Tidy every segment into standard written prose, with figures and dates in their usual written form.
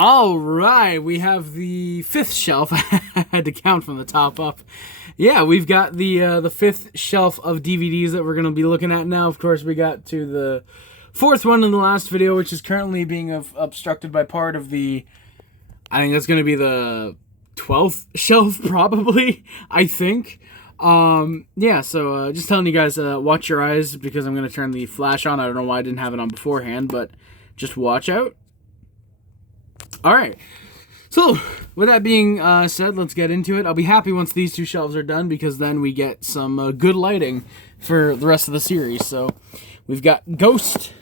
All right, we have the fifth shelf. I had to count from the top up. Yeah, we've got the fifth shelf of DVDs that we're going to be looking at now. Of course, we got to the fourth one in the last video, which is currently being obstructed by part of the... I think that's going to be the 12th shelf, probably, I think. Yeah, so just telling you guys, watch your eyes, because I'm going to turn the flash on. I don't know why I didn't have it on beforehand, but just watch out. Alright, so with that being said, let's get into it. I'll be happy once these two shelves are done, because then we get some good lighting for the rest of the series. So we've got Ghostbusters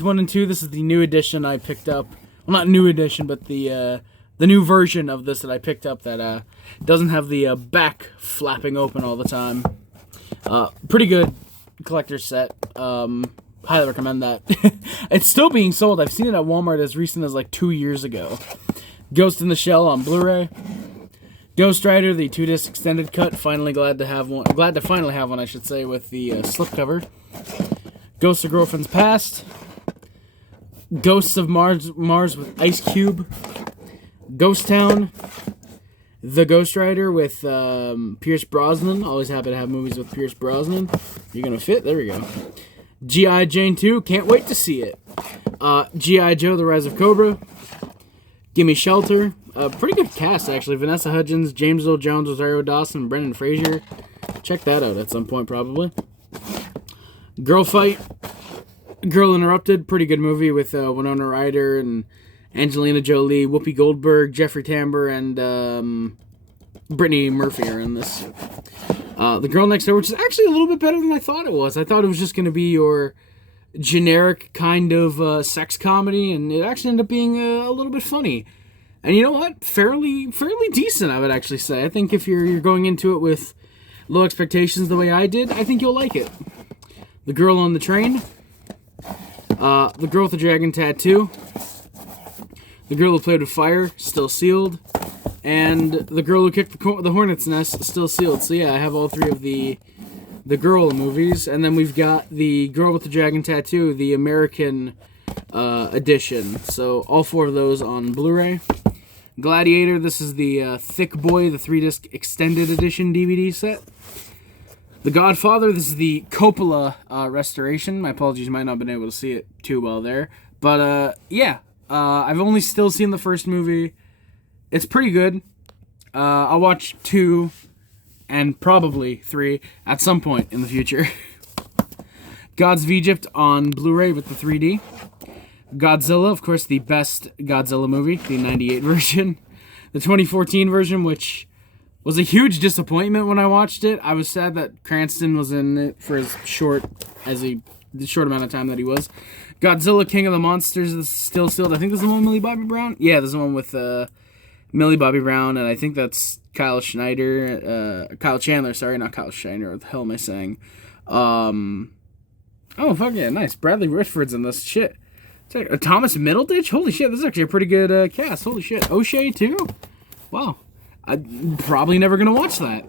1 and 2. This is the new edition I picked up. Well, not new edition, but the new version of this that I picked up that doesn't have the back flapping open all the time. Pretty good collector's set. Highly recommend that. It's still being sold. I've seen it at Walmart as recent as like 2 years ago. Ghost in the Shell on Blu-ray. Ghost Rider, the 2-disc extended cut. Finally glad to have one. Glad to finally have one, I should say, with the slipcover. Ghosts of Girlfriend's Past. Ghosts of Mars with Ice Cube. Ghost Town. The Ghost Rider with Pierce Brosnan. Always happy to have movies with Pierce Brosnan. You're gonna fit? There we go. G.I. Jane 2, can't wait to see it. G.I. Joe, The Rise of Cobra. Gimme Shelter. Pretty good cast, actually. Vanessa Hudgens, James Earl Jones, Rosario Dawson, Brendan Fraser. Check that out at some point, probably. Girl Fight. Girl Interrupted, pretty good movie with Winona Ryder and Angelina Jolie, Whoopi Goldberg, Jeffrey Tambor, and Brittany Murphy are in this. The Girl Next Door, which is actually a little bit better than I thought it was. I thought it was just going to be your generic kind of sex comedy, and it actually ended up being a little bit funny. And you know what? Fairly decent, I would actually say. I think if you're going into it with low expectations the way I did, I think you'll like it. The Girl on the Train. The Girl with the Dragon Tattoo. The Girl Who Played with Fire, still sealed. And The Girl Who Kicked the Hornet's Nest, still sealed. So yeah, I have all three of the Girl movies. And then we've got The Girl with the Dragon Tattoo, the American edition. So all four of those on Blu-ray. Gladiator, this is the Thick Boy, the 3-disc extended edition DVD set. The Godfather, this is the Coppola restoration. My apologies, you might not have been able to see it too well there. But yeah, I've only still seen the first movie. It's pretty good. I'll watch 2 and probably 3 at some point in the future. Gods of Egypt on Blu-ray with the 3D. Godzilla, of course, the best Godzilla movie, the 98 version. The 2014 version, which was a huge disappointment when I watched it. I was sad that Cranston was in it for the short amount of time that he was. Godzilla, King of the Monsters is still sealed. I think this is the one with Millie Bobby Brown. Yeah, this is the one with Millie Bobby Brown, and I think that's Kyle Chandler, sorry, not Kyle Schneider. What the hell am I saying? Oh, fuck yeah, nice. Bradley Whitford's in this. Shit. Thomas Middleditch? Holy shit, this is actually a pretty good cast. Holy shit. O'Shea, too? Wow. I'm probably never going to watch that.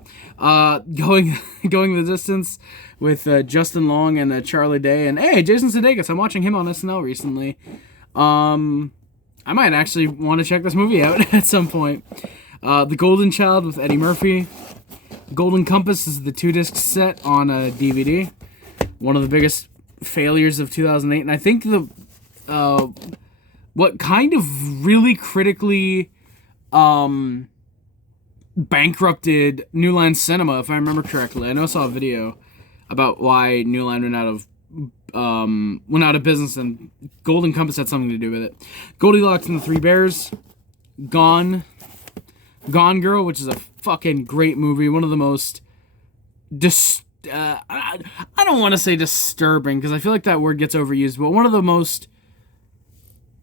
Going the Distance with Justin Long and Charlie Day. And, hey, Jason Sudeikis. I'm watching him on SNL recently. I might actually want to check this movie out at some point. The Golden Child with Eddie Murphy. Golden Compass is the 2-disc set on a DVD. One of the biggest failures of 2008. And I think what kind of really critically bankrupted New Line Cinema, if I remember correctly. I know I saw a video about why New Line went out of business, and Golden Compass had something to do with it. Goldilocks and the Three Bears. Gone Girl, which is a fucking great movie. One of the most I don't want to say disturbing, because I feel like that word gets overused, but one of the most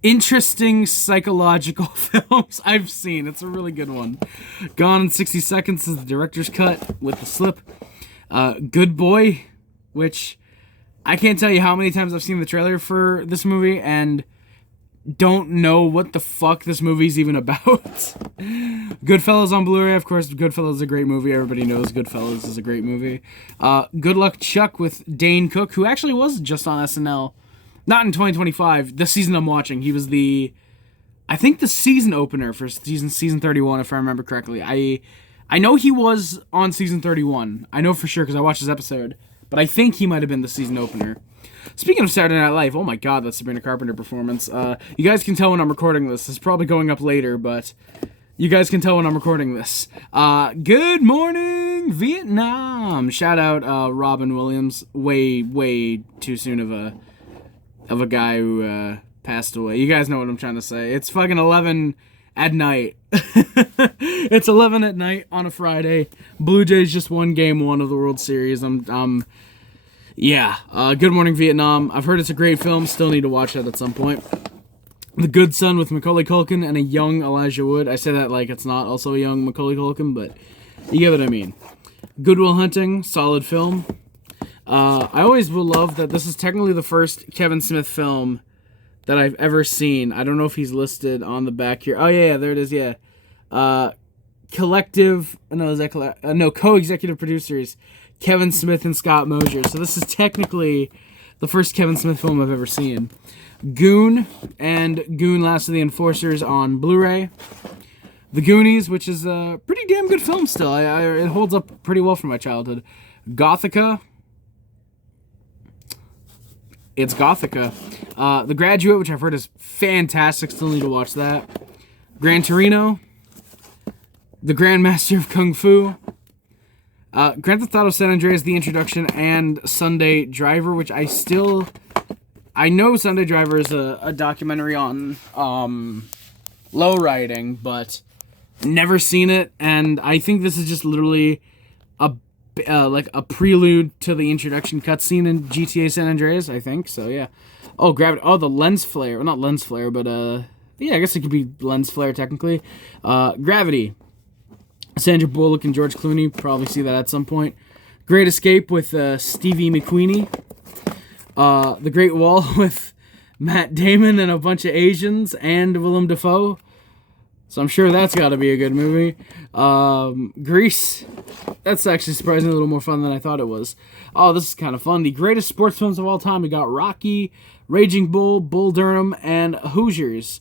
interesting psychological films I've seen. It's a really good one. Gone in 60 Seconds is the director's cut with the slip. Good Boy, which I can't tell you how many times I've seen the trailer for this movie and don't know what the fuck this movie's even about. Goodfellas on Blu-ray, of course. Goodfellas is a great movie. Everybody knows Goodfellas is a great movie. Good Luck Chuck with Dane Cook, who actually was just on SNL. Not in 2025. This season I'm watching. He was the I think the season opener for season 31, if I remember correctly. I know he was on season 31. I know for sure because I watched his episode. But I think he might have been the season opener. Speaking of Saturday Night Live, oh my god, that Sabrina Carpenter performance. You guys can tell when I'm recording this. It's probably going up later, but you guys can tell when I'm recording this. Good morning, Vietnam! Shout out Robin Williams. Way too soon of a guy who passed away. You guys know what I'm trying to say. It's fucking 11 at night. It's 11 at night on a Friday. Blue Jays just won Game 1 of the World Series. Good Morning Vietnam. I've heard it's a great film. Still need to watch that at some point. The Good Son with Macaulay Culkin and a young Elijah Wood. I say that like it's not also a young Macaulay Culkin, but you get what I mean. Good Will Hunting, solid film. I always will love that this is technically the first Kevin Smith film that I've ever seen. I don't know if he's listed on the back here. Oh, yeah, there it is, yeah. Co-executive producers, Kevin Smith and Scott Mosier. So this is technically the first Kevin Smith film I've ever seen. Goon and Goon Last of the Enforcers on Blu-ray. The Goonies, which is a pretty damn good film still. It holds up pretty well from my childhood. Gothica. It's Gothica. The Graduate, which I've heard is fantastic. Still need to watch that. Gran Torino. The Grandmaster of Kung Fu. Grand Theft Auto San Andreas, The Introduction, and Sunday Driver, which I know Sunday Driver is a documentary on lowriding, but never seen it, and I think this is just literally a prelude to the introduction cutscene in GTA San Andreas, I think. So yeah. Oh, Gravity. Oh, the lens flare. Well, not lens flare, but yeah, I guess it could be lens flare technically. Gravity. Sandra Bullock and George Clooney. Probably see that at some point. Great Escape with Stevie McQueenie. The Great Wall with Matt Damon and a bunch of Asians and Willem Dafoe. So I'm sure that's got to be a good movie. Grease. That's actually surprisingly a little more fun than I thought it was. Oh, this is kind of fun. The greatest sports films of all time. We got Rocky, Raging Bull, Bull Durham, and Hoosiers.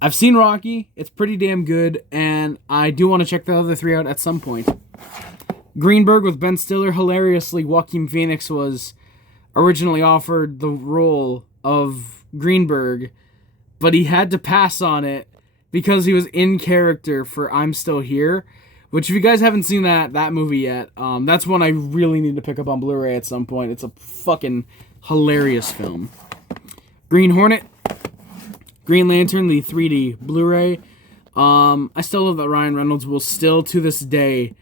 I've seen Rocky. It's pretty damn good, and I do want to check the other three out at some point. Greenberg with Ben Stiller. Hilariously, Joaquin Phoenix was originally offered the role of Greenberg, but he had to pass on it because he was in character for I'm Still Here, which if you guys haven't seen that movie yet, that's one I really need to pick up on Blu-ray at some point. It's a fucking hilarious film. Green Hornet. Green Lantern, the 3D Blu-ray. I still love that Ryan Reynolds will still, to this day,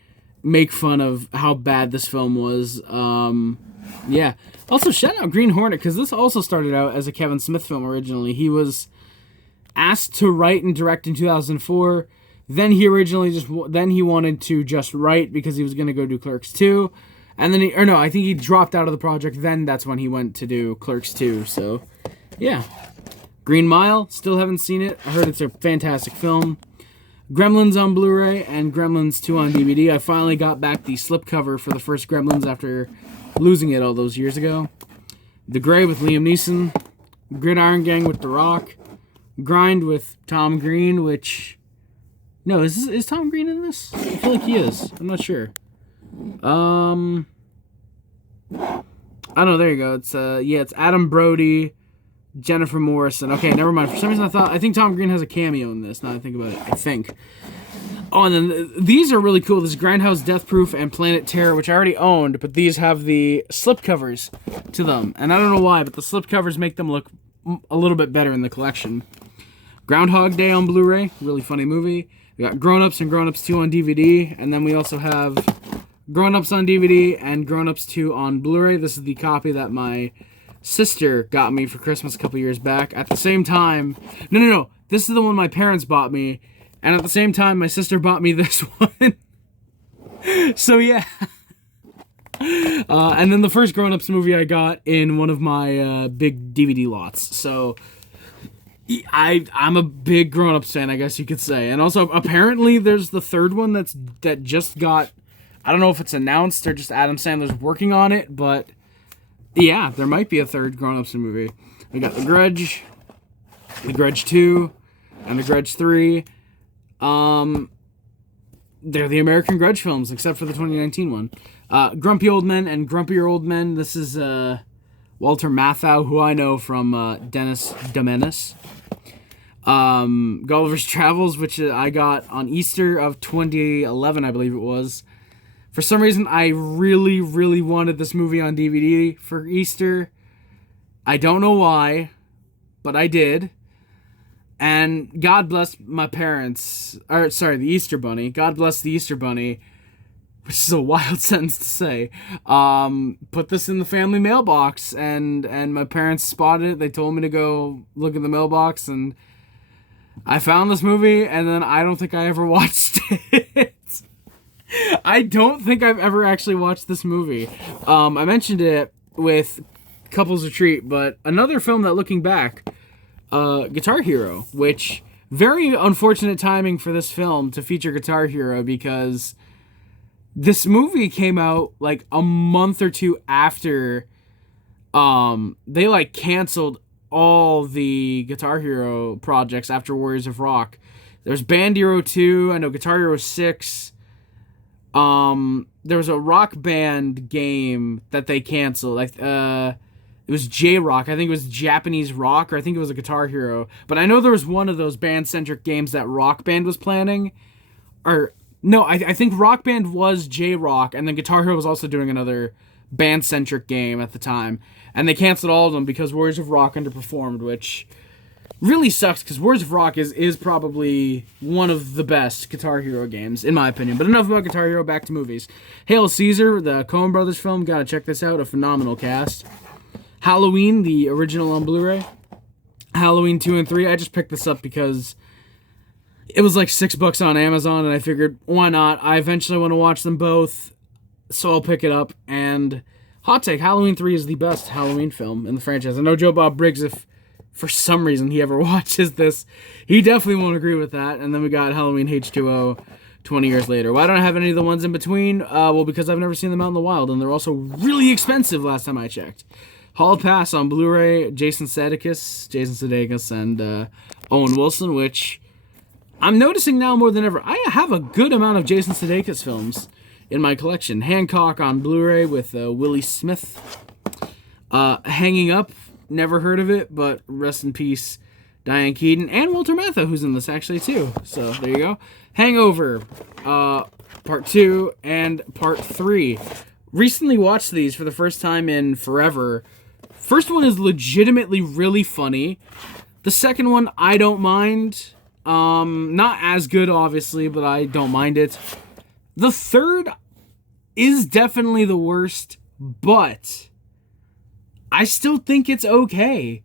make fun of how bad this film was. Yeah. Also, shout out Green Hornet, because this also started out as a Kevin Smith film originally. He was asked to write and direct in 2004. Then he wanted to just write because he was going to go do Clerks 2. And then I think he dropped out of the project. Then that's when he went to do Clerks 2. So, yeah. Green Mile, still haven't seen it. I heard it's a fantastic film. Gremlins on Blu-ray and Gremlins 2 on DVD. I finally got back the slipcover for the first Gremlins after losing it all those years ago. The Grey with Liam Neeson. Gridiron Gang with The Rock. Grind with Tom Green, which... No, is Tom Green in this? I feel like he is. I'm not sure. I don't know, there you go. It's Adam Brody, Jennifer Morrison. Okay, never mind. For some reason I think Tom Green has a cameo in this, now that I think about it. I think. Oh, and then these are really cool. This is Grindhouse Death Proof and Planet Terror, which I already owned, but these have the slipcovers to them. And I don't know why, but the slipcovers make them look a little bit better in the collection. Groundhog Day on Blu-ray, really funny movie. We got Grown Ups and Grown Ups 2 on DVD, and then we also have Grown Ups on DVD and Grown Ups 2 on Blu-ray. This is the copy that my sister got me for Christmas a couple years back. At the same time... No. This is the one my parents bought me, and at the same time, my sister bought me this one. So, yeah. And then the first Grown Ups movie I got in one of my big DVD lots. So... I'm a big Grown Ups fan, I guess you could say. And also, apparently, there's the third one that just got... I don't know if it's announced or just Adam Sandler's working on it, but... Yeah, there might be a third Grown Ups movie. We got The Grudge 2, and The Grudge 3. They're the American Grudge films, except for the 2019 one. Grumpy Old Men and Grumpier Old Men. This is Walter Matthau, who I know from Dennis the Menace. Gulliver's Travels, which I got on Easter of 2011, I believe it was. For some reason, I really, really wanted this movie on DVD for Easter. I don't know why, but I did. And God bless my parents, the Easter Bunny. God bless the Easter Bunny, which is a wild sentence to say. Put this in the family mailbox, and my parents spotted it. They told me to go look at the mailbox, and I found this movie, and then I don't think I ever watched it. I don't think I've ever actually watched this movie. I mentioned it with Couples Retreat, but another film that, looking back, Guitar Hero, which, very unfortunate timing for this film to feature Guitar Hero, because this movie came out like a month or two after they like canceled all the Guitar Hero projects after Warriors of Rock. There's Band Hero 2, I know Guitar Hero 6. There was a Rock Band game that they canceled. It was J-Rock. I think it was Japanese Rock, or I think it was a Guitar Hero. But I know there was one of those band-centric games that Rock Band was planning. Or, no, I think Rock Band was J-Rock, and then Guitar Hero was also doing another band-centric game at the time. And they canceled all of them because Warriors of Rock underperformed, which really sucks, because Warriors of Rock is probably one of the best Guitar Hero games, in my opinion. But enough about Guitar Hero, back to movies. Hail Caesar, the Coen Brothers film, gotta check this out, a phenomenal cast. Halloween, the original on Blu-ray. Halloween 2 and 3. I just picked this up because it was like $6 on Amazon, and I figured, why not? I eventually want to watch them both, so I'll pick it up. And hot take, Halloween 3 is the best Halloween film in the franchise. I know Joe Bob Briggs, if for some reason he ever watches this, he definitely won't agree with that. And then we got Halloween H2O 20 years later. Why don't I have any of the ones in between? Well, because I've never seen them out in the wild, and they're also really expensive last time I checked. Hall Pass on Blu-ray, Jason Sudeikis, and Owen Wilson, which I'm noticing now more than ever. I have a good amount of Jason Sudeikis films in my collection. Hancock on Blu-ray with Willie Smith. Hanging Up, never heard of it, but rest in peace, Diane Keaton, and Walter Matthau, who's in this actually too. So there you go. Hangover, Part 2 and Part 3. Recently watched these for the first time in forever. First one is legitimately really funny. The second one, I don't mind. Not as good, obviously, but I don't mind it. The third is definitely the worst, but I still think it's okay.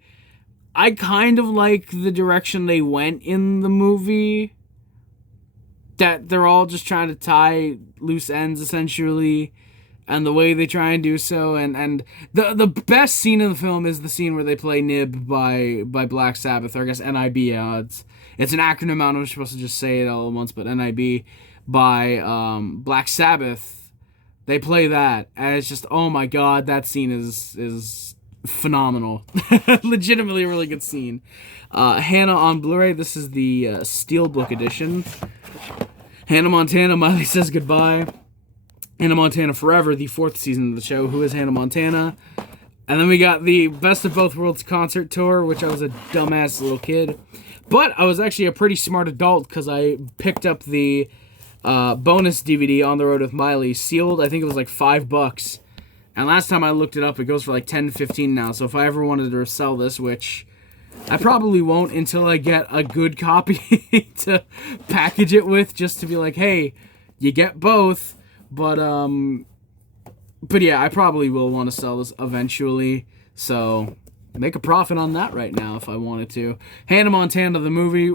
I kind of like the direction they went in the movie. That they're all just trying to tie loose ends, essentially. And the way they try and do so, and the best scene in the film is the scene where they play Nib by Black Sabbath, or I guess NIB. It's an acronym. I'm supposed to just say it all at once, but NIB by Black Sabbath. They play that, and it's just, oh my god, that scene is phenomenal. Legitimately a really good scene. Hannah on Blu-ray. This is the Steelbook edition. Hannah Montana. Miley Says Goodbye. Hannah Montana Forever, the 4th season of the show. Who is Hannah Montana? And then we got the Best of Both Worlds concert tour, which I was a dumbass little kid. But I was actually a pretty smart adult, because I picked up the bonus DVD, On the Road with Miley, sealed. I think it was like $5. And last time I looked it up, it goes for like $10-15 now. So if I ever wanted to sell this, which I probably won't until I get a good copy to package it with, just to be like, hey, you get both. But yeah, I probably will want to sell this eventually, so make a profit on that right now if I wanted to. Hannah Montana, the movie,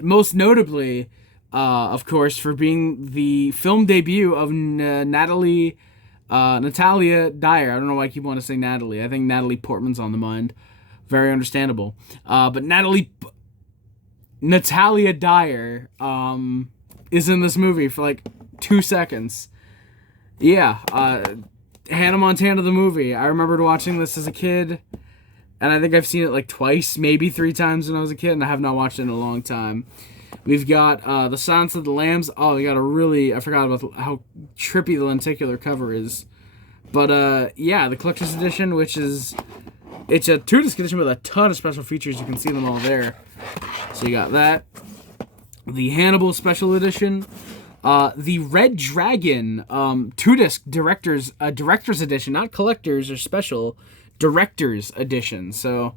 most notably, of course, for being the film debut of Natalia Dyer. I don't know why I keep wanting to say Natalie. I think Natalie Portman's on the mind. Very understandable. But Natalia Dyer is in this movie for like 2 seconds. Yeah, Hannah Montana the movie. I remembered watching this as a kid, and I think I've seen it like twice, maybe 3 times when I was a kid, and I have not watched it in a long time. We've got The Silence of the Lambs. Oh, we got I forgot about how trippy the lenticular cover is. But, yeah, the Collector's Edition, which is... It's a 2-disc edition with a ton of special features. You can see them all there. So you got that. The Hannibal Special Edition. The Red Dragon 2-disc director's edition. Not collector's or special. Director's edition. So,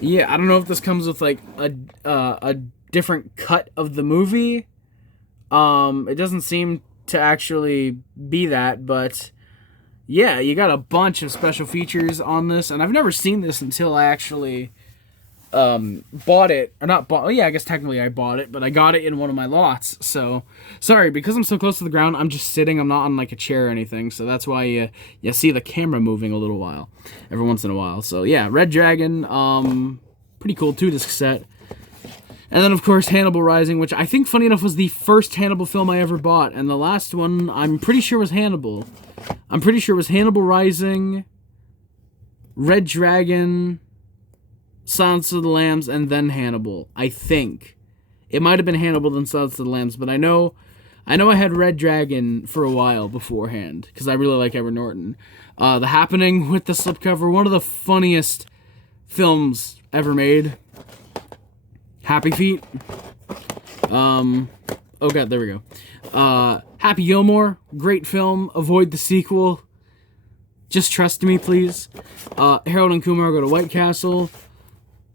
yeah, I don't know if this comes with, like, a different cut of the movie. It doesn't seem to actually be that, but... Yeah, you got a bunch of special features on this, and I've never seen this until I actually bought it. Or not bought, yeah, I guess technically I bought it, but I got it in one of my lots. So, sorry, because I'm so close to the ground, I'm just sitting. I'm not on like a chair or anything, so that's why you see the camera moving a little while, every once in a while. So, yeah, Red Dragon, pretty cool 2-disc set. And then, of course, Hannibal Rising, which I think, funny enough, was the first Hannibal film I ever bought. And the last one, I'm pretty sure was Hannibal. I'm pretty sure it was Hannibal Rising, Red Dragon, Silence of the Lambs, and then Hannibal. I think. It might have been Hannibal then Silence of the Lambs, but I know I had Red Dragon for a while beforehand, because I really like Edward Norton. The Happening with the slipcover, one of the funniest films ever made. Happy Feet. Oh god, there we go. Happy Gilmore, great film. Avoid the sequel. Just trust me, please. Harold and Kumar Go to White Castle.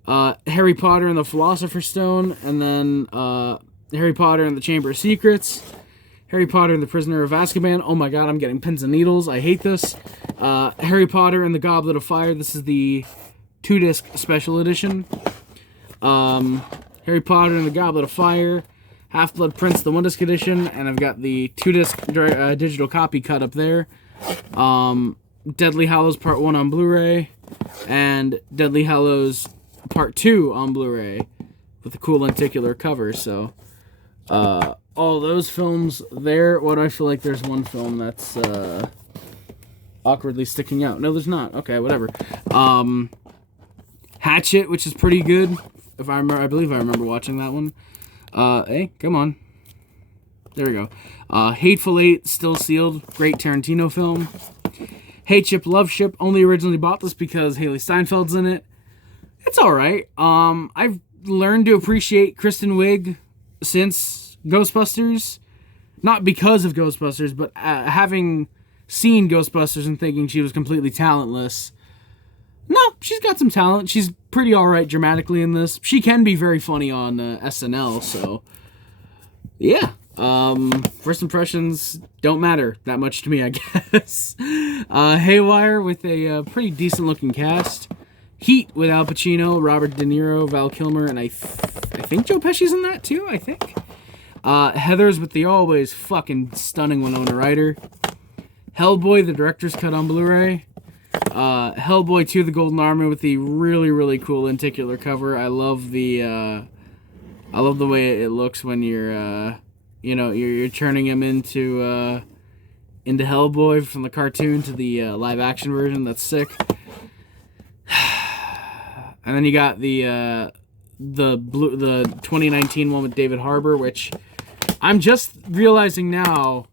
Harry Potter and the Philosopher's Stone, and then Harry Potter and the Chamber of Secrets. Harry Potter and the Prisoner of Azkaban. Oh my god, I'm getting pins and needles. I hate this. Harry Potter and the Goblet of Fire. This is the 2-disc special edition. Harry Potter and the Goblet of Fire, Half-Blood Prince, the 1-disc edition, and I've got the 2-disc digital copy cut up there. Deadly Hallows Part 1 on Blu-ray, and Deadly Hallows Part 2 on Blu-ray, with a cool lenticular cover, so, all those films there. What do I feel like there's one film that's, awkwardly sticking out? No, there's not. Okay, whatever. Hatchet, which is pretty good. I believe I remember watching that one. Hey, come on. There we go. Hateful Eight, still sealed. Great Tarantino film. Hate Ship, Love Ship. Only originally bought this because Haley Steinfeld's in it. It's alright. I've learned to appreciate Kristen Wiig since Ghostbusters. Not because of Ghostbusters, but having seen Ghostbusters and thinking she was completely talentless. No, she's got some talent. She's pretty alright dramatically in this. She can be very funny on SNL, so... Yeah. First impressions don't matter that much to me, I guess. Haywire with a pretty decent-looking cast. Heat with Al Pacino, Robert De Niro, Val Kilmer, and I think Joe Pesci's in that, too, I think. Heathers with the always fucking stunning Winona Ryder. Hellboy, the director's cut on Blu-ray. Hellboy 2, The Golden Army with the really, really cool lenticular cover. I love the way it looks when you're, you're turning him into Hellboy from the cartoon to the live action version. That's sick. And then you got the 2019 one with David Harbour, which I'm just realizing now,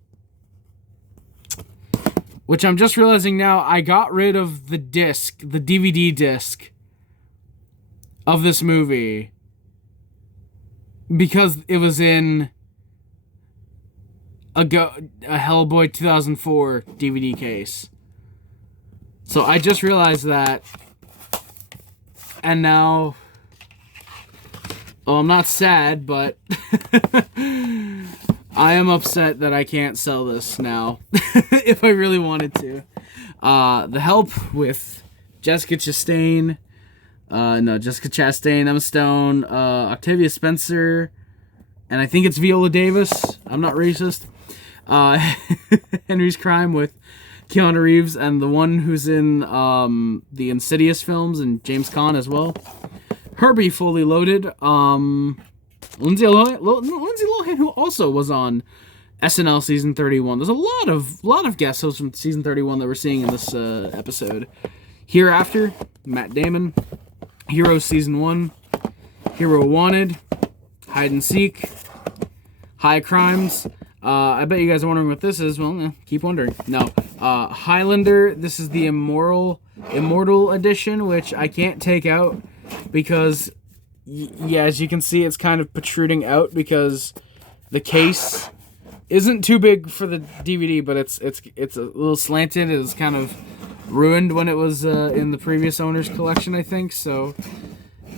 I got rid of the DVD disc of this movie because it was in a Hellboy 2004 DVD case. So I just realized that, and now, I'm not sad, but I am upset that I can't sell this now, if I really wanted to. The Help with Jessica Chastain, Emma Stone, Octavia Spencer, and I think it's Viola Davis. I'm not racist. Henry's Crime with Keanu Reeves, and the one who's in the Insidious films, and James Caan as well. Herbie Fully Loaded. Lindsay Lohan, who also was on SNL season 31. There's a lot of guest hosts from season 31 that we're seeing in this episode. Hereafter, Matt Damon. Hero Season 1. Hero Wanted. Hide and Seek. High Crimes. I bet you guys are wondering what this is. Well, keep wondering. No. Highlander. This is the Immortal Edition, which I can't take out because, yeah, as you can see, it's kind of protruding out because the case isn't too big for the DVD, but it's a little slanted. It was kind of ruined when it was in the previous owner's collection, I think. So,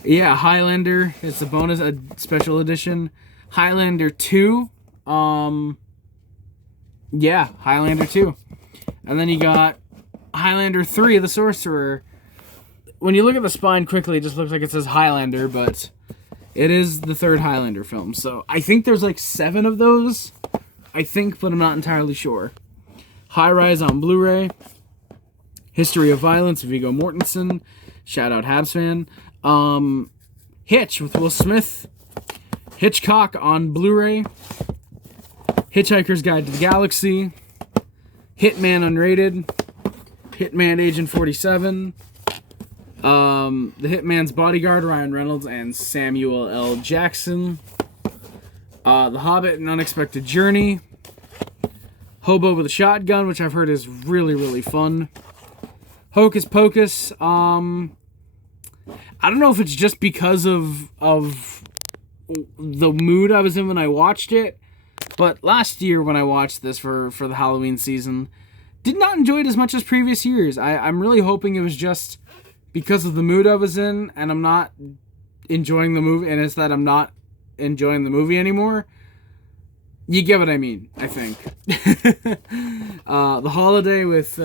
yeah, Highlander. It's a special edition. Highlander 2. Yeah, Highlander 2. And then you got Highlander 3, The Sorcerer. When you look at the spine quickly, it just looks like it says Highlander, but it is the third Highlander film. So I think there's like 7 of those. I think, but I'm not entirely sure. High Rise on Blu-ray. History of Violence, Viggo Mortensen. Shout out Habs fan. Hitch with Will Smith. Hitchcock on Blu-ray. Hitchhiker's Guide to the Galaxy. Hitman Unrated. Hitman Agent 47. The Hitman's Bodyguard, Ryan Reynolds and Samuel L. Jackson. The Hobbit, An Unexpected Journey. Hobo with a Shotgun, which I've heard is really, really fun. Hocus Pocus. I don't know if it's just because of the mood I was in when I watched it, but last year when I watched this for the Halloween season, did not enjoy it as much as previous years. I'm really hoping it was just because of the mood I was in, and I'm not enjoying the movie, and it's that I'm not enjoying the movie anymore. You get what I mean, I think. The Holiday with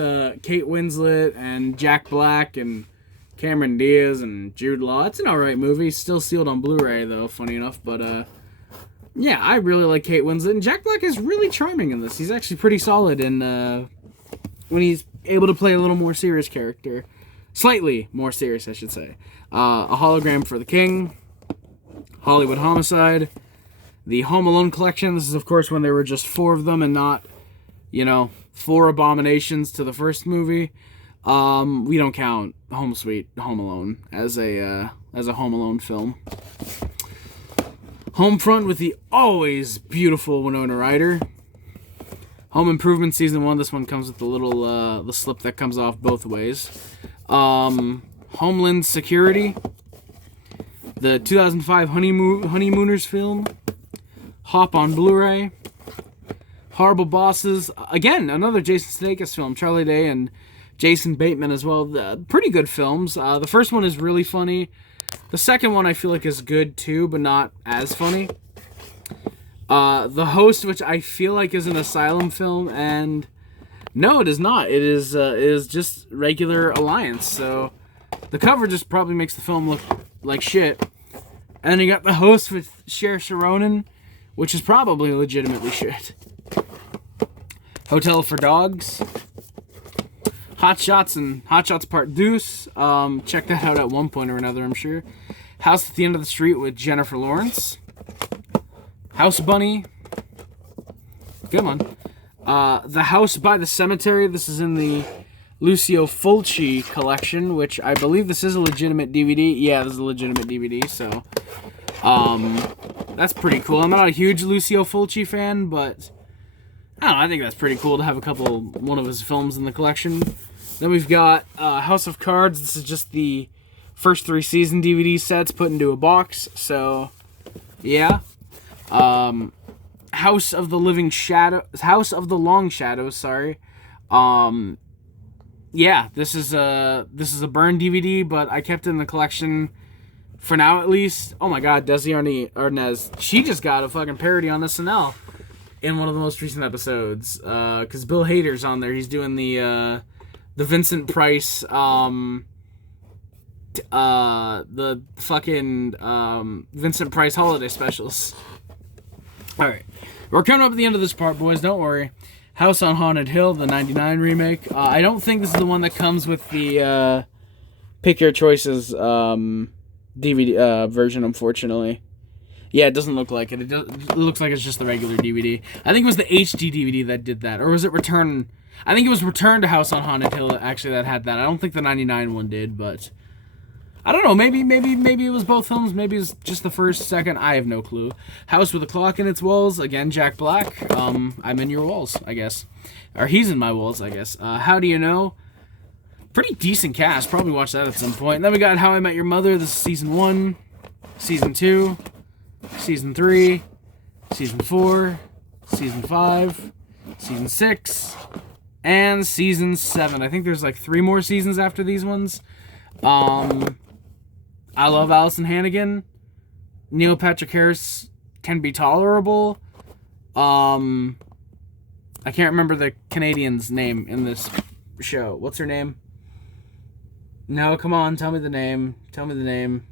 Kate Winslet and Jack Black and Cameron Diaz and Jude Law. It's an alright movie. Still sealed on Blu-ray, though, funny enough. But, yeah, I really like Kate Winslet. And Jack Black is really charming in this. He's actually pretty solid in when he's able to play a little more serious character. Slightly more serious, I should say. A Hologram for the King. Hollywood Homicide. The Home Alone collection. This is, of course, when there were just 4 of them and not, 4 abominations to the first movie. We don't count Home Alone as a Home Alone film. Homefront with the always beautiful Winona Ryder. Home Improvement Season 1. This one comes with the little the slip that comes off both ways. Homeland Security. The 2005 Honeymooners film. Hop on Blu-ray. Horrible Bosses. Again, another Jason Sudeikis film. Charlie Day and Jason Bateman as well. Pretty good films. The first one is really funny. The second one I feel like is good too, but not as funny. The Host, which I feel like is an Asylum film, and no, it is not. It is just regular Alliance. So the cover just probably makes the film look like shit. And then you got The Host with Saoirse Ronan, which is probably legitimately shit. Hotel for Dogs. Hot Shots and Hot Shots Part Deuce. Check that out at one point or another, I'm sure. House at the End of the Street with Jennifer Lawrence. House Bunny. Good one. The House by the Cemetery. This is in the Lucio Fulci collection, which I believe this is a legitimate DVD. Yeah, this is a legitimate DVD, so that's pretty cool. I'm not a huge Lucio Fulci fan, but I don't know, I think that's pretty cool to have one of his films in the collection. Then we've got House of Cards. This is just the first 3 season DVD sets put into a box, so yeah. House of the Long Shadows, sorry. Yeah, this is a burn DVD, but I kept it in the collection for now at least. Oh my god, Desi Arnaz, she just got a fucking parody on SNL in one of the most recent episodes, because Bill Hader's on there. He's doing the Vincent Price, the fucking Vincent Price holiday specials. Alright, we're coming up at the end of this part, boys, don't worry. House on Haunted Hill, the 99 remake. I don't think this is the one that comes with the Pick Your Choices DVD version, unfortunately. Yeah, it doesn't look like it. It looks like it's just the regular DVD. I think it was the HD DVD that did that. Or was it Return? I think it was Return to House on Haunted Hill, actually, that had that. I don't think the 99 one did, but I don't know. Maybe it was both films. Maybe it was just the first, second. I have no clue. House with a Clock in Its Walls. Again, Jack Black. I'm in your walls, I guess. Or he's in my walls, I guess. How Do You Know? Pretty decent cast. Probably watch that at some point. And then we got How I Met Your Mother. This is season 1, season 2, season 3, season 4, season 5, season 6, and season 7. I think there's like 3 more seasons after these ones. I love Allison Hannigan. Neil Patrick Harris can be tolerable. I can't remember the Canadian's name in this show. What's her name? No, come on, tell me the name. Tell me the name.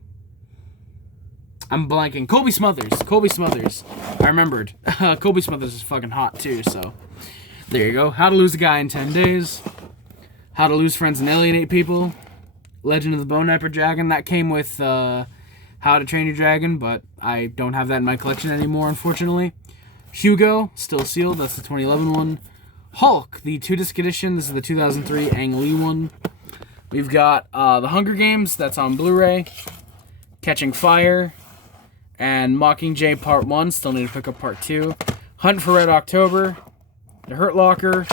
I'm blanking. Colby Smuthers. Colby Smuthers. I remembered. Colby Smuthers is fucking hot too, so there you go. How to Lose a Guy in 10 Days. How to Lose Friends and Alienate People. Legend of the Bone Kniper Dragon. That came with How to Train Your Dragon, but I don't have that in my collection anymore, unfortunately. Hugo, still sealed. That's the 2011 one. Hulk, the 2-disc edition. This is the 2003 Ang Lee one. We've got The Hunger Games. That's on Blu-ray. Catching Fire. And Mockingjay Part 1. Still need to pick up Part 2. Hunt for Red October. The Hurt Locker.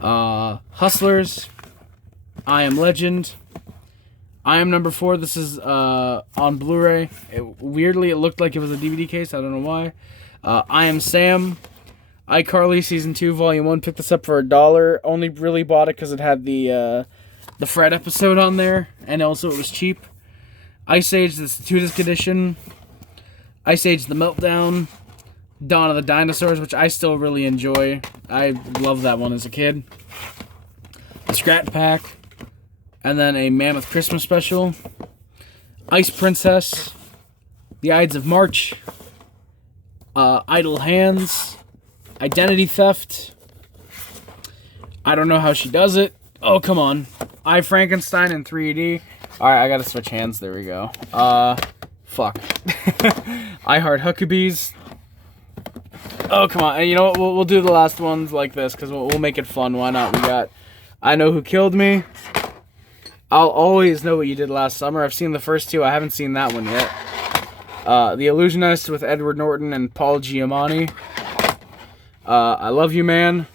Hustlers. I Am Legend. I Am Number 4. This is on Blu-ray. Weirdly, it looked like it was a DVD case. I don't know why. I Am Sam. iCarly Season 2, Volume 1. Picked this up for $1. Only really bought it because it had the Fred episode on there. And also it was cheap. Ice Age, this 2-disc edition. Ice Age The Meltdown. Dawn of the Dinosaurs, which I still really enjoy. I loved that one as a kid. The Scrat Pack. And then a Mammoth Christmas Special. Ice Princess. The Ides of March. Idle Hands. Identity Theft. I Don't Know How She Does It. Oh, come on. I, Frankenstein in 3D. Alright, I gotta switch hands. There we go. Fuck. I Heart Huckabees. Oh, come on. You know what? We'll do the last ones like this, because we'll make it fun. Why not? We got I Know Who Killed Me. I'll Always Know What You Did Last Summer. I've seen the first 2. I haven't seen that one yet. The Illusionist with Edward Norton and Paul Giamatti. I Love You, Man.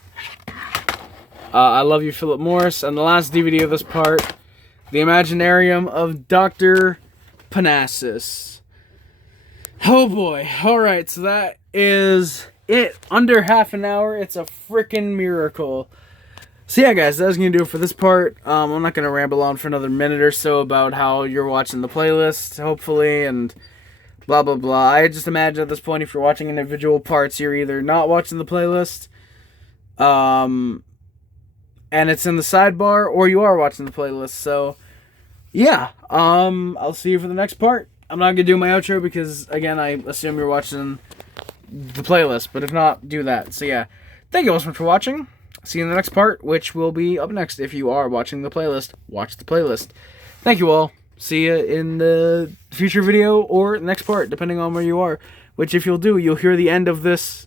I Love You, Philip Morris. And the last DVD of this part, The Imaginarium of Dr. Panassus. Oh boy. Alright, so that is it. Under half an hour. It's a freaking miracle. So yeah, guys, that's going to do it for this part. I'm not going to ramble on for another minute or so about how you're watching the playlist, hopefully, and blah, blah, blah. I just imagine at this point, if you're watching individual parts, you're either not watching the playlist, and it's in the sidebar, or you are watching the playlist. So, yeah, I'll see you for the next part. I'm not going to do my outro because, again, I assume you're watching the playlist, but if not, do that. So, yeah, thank you all so much for watching. See you in the next part, which will be up next. If you are watching the playlist, watch the playlist. Thank you all. See you in the future video or next part, depending on where you are. Which, if you'll do, you'll hear the end of this